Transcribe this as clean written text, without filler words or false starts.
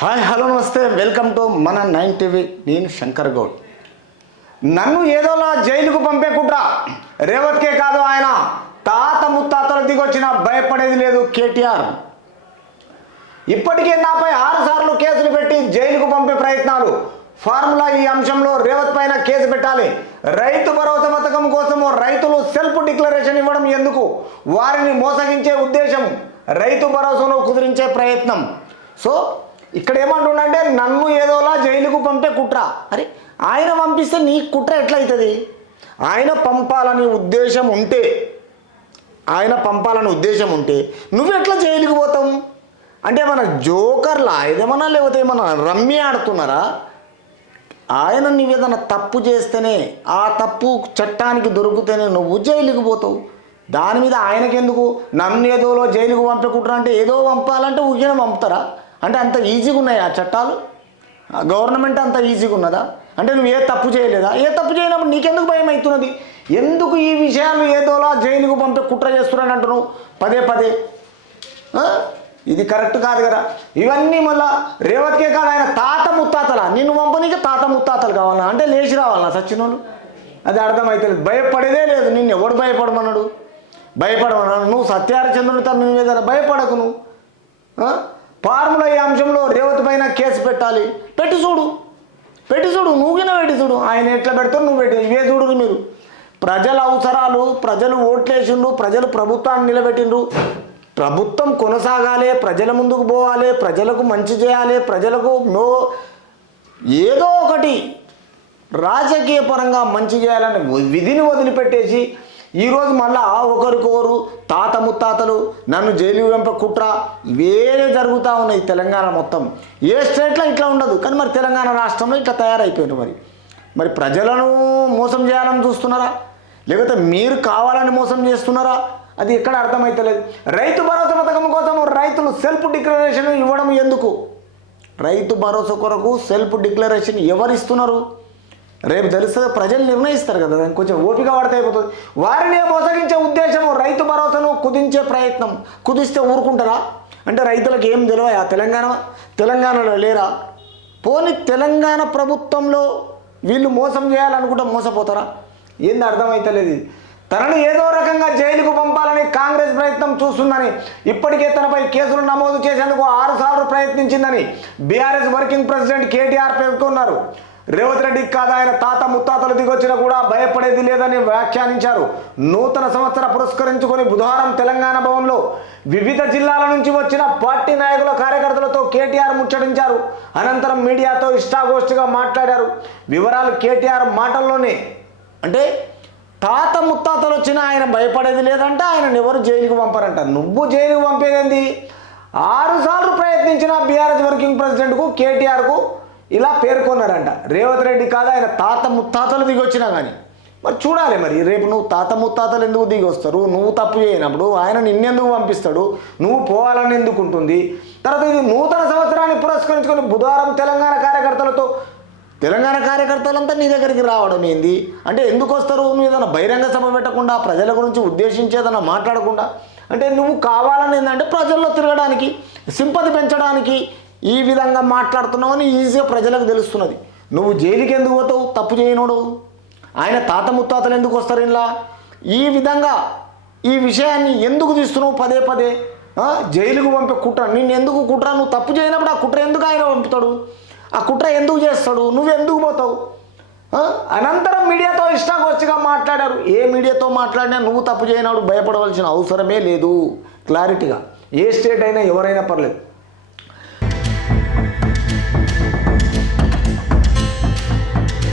Hi hello నమస్తే welcome to మన 9 TV. నేను శంకర్ గౌడ్. నన్ను ఏదోలా జైలుకు పంపే కుట్ర రేవత్కే కాదు, ఆయన తాత ముత్తాతలు దిగొచ్చిన భయపడేది లేదు కేటీఆర్. ఇప్పటికే నాపై 6 సార్లు కేసులు పెట్టి జైలుకు పంపే ప్రయత్నాలు. ఫార్ములా ఈ అంశంలో రేవత్ పైన కేసు పెట్టాలి. రైతు భరోసా పథకం కోసము రైతులు సెల్ఫ్ డిక్లరేషన్ ఇవ్వడం ఎందుకు? వారిని మోసగించే ఉద్దేశం, రైతు భరోసాను కుదిరించే ప్రయత్నం. సో ఇక్కడ ఏమంటుండంటే నన్ను ఏదోలా జైలుకు పంపే కుట్ర. అరే ఆయన పంపిస్తే నీ కుట్ర ఎట్లయితుంది? ఆయన పంపాలని ఉద్దేశం ఉంటే నువ్వు ఎట్లా జైలుకు పోతావు? అంటే మన జోకర్లా ఇదేమన్నా, లేకపోతే మన రమ్మి ఆడుతున్నారా? ఆయన నువ్వు ఏదైనా తప్పు చేస్తేనే, ఆ తప్పు చట్టానికి దొరికితేనే నువ్వు జైలుకు పోతావు. దాని మీద ఆయనకెందుకు నన్ను ఏదోలో జైలుకు పంపే కుట్ర? అంటే ఏదో పంపాలంటే ఊరికే పంపుతారా? అంటే అంత ఈజీగా ఉన్నాయి ఆ చట్టాలు? గవర్నమెంట్ అంత ఈజీగా ఉన్నదా? అంటే నువ్వు ఏ తప్పు చేయలేదా? ఏ తప్పు చేయనప్పుడు నీకెందుకు భయం అవుతున్నది? ఎందుకు ఈ విషయాలు ఏదోలా జైలుకు పంపే కుట్ర చేస్తున్నాను అంటున్నావు పదే పదే? ఇది కరెక్ట్ కాదు కదా. ఇవన్నీ మళ్ళా రేవత్కే కాదు, ఆయన తాత ముత్తాతల నిన్ను పంపనీకి తాత ముత్తాతలు కావాలా? అంటే లేచి రావాలా సచ్చినోళ్ళు? అది అర్థమవుతుంది. భయపడేదే లేదు. నిన్ను ఎవడు భయపడమన్నాడు? భయపడమన్నాడు? నువ్వు సత్యహరిచంద్రుని తమ్మివే కదా, భయపడకు నువ్వు. ఫార్ములా ఈ అంశంలో రేవత్ పైన కేసు పెట్టాలి. పెట్టి చూడు. నువ్వుగిన పెట్టి చూడు. ఆయన ఎట్లా పెడతావు నువ్వు పెట్టి ఇవే చూడు. మీరు ప్రజల అవసరాలు, ప్రజలు ఓట్లేసిండ్రు, ప్రజలు ప్రభుత్వాన్ని నిలబెట్టిండ్రు. ప్రభుత్వం కొనసాగాలి, ప్రజల ముందుకు పోవాలి, ప్రజలకు మంచి చేయాలి, ప్రజలకు ఏదో ఒకటి రాజకీయ పరంగా మంచి చేయాలని విధిని వదిలిపెట్టేసి ఈరోజు మళ్ళా ఒకరికొకరు తాత ముత్తాతలు నన్ను జైలు వెంప కుట్ర ఇవే జరుగుతూ ఉన్నాయి తెలంగాణ మొత్తం. ఏ స్టేట్లో ఇట్లా ఉండదు, కానీ మరి తెలంగాణ రాష్ట్రంలో ఇట్లా తయారైపోయారు. మరి ప్రజలను మోసం చేయాలని చూస్తున్నారా, లేకపోతే మీరు కావాలని మోసం చేస్తున్నారా? అది ఎక్కడ అర్థమవుతలేదు. రైతు భరోసా పథకం కోసం రైతులు సెల్ఫ్ డిక్లరేషన్ ఇవ్వడం ఎందుకు? రైతు భరోసా కొరకు సెల్ఫ్ డిక్లరేషన్ ఎవరు ఇస్తున్నారు? రేపు తెలుస్తుంది, ప్రజలు నిర్ణయిస్తారు కదా. కొంచెం ఓపిక పడితే అయిపోతుంది. వారిని మోసగించే ఉద్దేశము, రైతు భరోసాను కుదించే ప్రయత్నం. కుదిస్తే ఊరుకుంటారా? అంటే రైతులకు ఏం తెలియదా? తెలంగాణలో లేరా? పోనీ తెలంగాణ ప్రభుత్వంలో వీళ్ళు మోసం చేయాలనుకుంటే మోసపోతారా? ఏంది అర్థమవుతలేదు. తనను ఏదో రకంగా జైలుకు పంపాలని కాంగ్రెస్ ప్రయత్నం చూస్తుందని, ఇప్పటికే తనపై కేసులు నమోదు చేసేందుకు 6 సార్లు ప్రయత్నించిందని బీఆర్ఎస్ వర్కింగ్ ప్రెసిడెంట్ కేటీఆర్ పేర్కొన్నారు. రేవంత్ రెడ్డికి కాదు, ఆయన తాత ముత్తాతలు దిగొచ్చినా కూడా భయపడేది లేదని వ్యాఖ్యానించారు. నూతన సంవత్సర పురస్కరించుకొని బుధవారం తెలంగాణ భవన్లో వివిధ జిల్లాల నుంచి వచ్చిన పార్టీ నాయకుల కార్యకర్తలతో కేటీఆర్ ముచ్చటించారు. అనంతరం మీడియాతో ఇష్టాగోష్ఠిగా మాట్లాడారు. వివరాలు కేటీఆర్ మాటల్లోనే. అంటే తాత ముత్తాతలు వచ్చినా ఆయన భయపడేది లేదంటే ఆయన ఎవరు జైలుకు పంపారంట. నువ్వు జైలుకు పంపేదేంది? 6 సార్లు ప్రయత్నించిన బీఆర్ఎస్ వర్కింగ్ ప్రెసిడెంట్కు కేటీఆర్కు ఇలా పేర్కొన్నారంట. రేవంత్ రెడ్డి కాదు, ఆయన తాత ముత్తాతలు దిగొచ్చినా కానీ మరి చూడాలి. మరి రేపు నువ్వు తాత ముత్తాతలు ఎందుకు దిగి వస్తారు? నువ్వు తప్పు చేయనప్పుడు ఆయన నిన్నెందుకు పంపిస్తాడు? నువ్వు పోవాలని ఎందుకు ఉంటుంది? తర్వాత ఇది నూతన సంవత్సరాన్ని పురస్కరించుకొని బుధవారం తెలంగాణ కార్యకర్తలంతా నీ దగ్గరికి రావడం ఏంది? అంటే ఎందుకు వస్తారు? నువ్వు ఏదైనా బహిరంగ సభ పెట్టకుండా, ప్రజల గురించి ఉద్దేశించి ఏదైనా మాట్లాడకుండా, అంటే నువ్వు కావాలని ఏంటంటే ప్రజల్లో తిరగడానికి, సింపతి పెంచడానికి ఈ విధంగా మాట్లాడుతున్నావని ఈజీగా ప్రజలకు తెలుస్తున్నది. నువ్వు జైలుకి ఎందుకు పోతావు? తప్పు చేయనోడు. ఆయన తాత ముత్తాతలు ఎందుకు వస్తారు ఇలా? ఈ విధంగా ఈ విషయాన్ని ఎందుకు తీస్తున్నావు పదే పదే? జైలుకు పంపే కుట్ర నిన్ను ఎందుకు కుట్ర? నువ్వు తప్పు చేయనప్పుడు ఆ కుట్ర ఎందుకు ఆయన పంపుతాడు? ఆ కుట్ర ఎందుకు చేస్తాడు? నువ్వు ఎందుకు పోతావు? అనంతరం మీడియాతో ఇష్టాగోష్ఠిగా మాట్లాడారు. ఏ మీడియాతో మాట్లాడినా నువ్వు తప్పు చేయనప్పుడు భయపడవలసిన అవసరమే లేదు. క్లారిటీగా ఏ స్టేట్ అయినా ఎవరైనా పర్లేదు.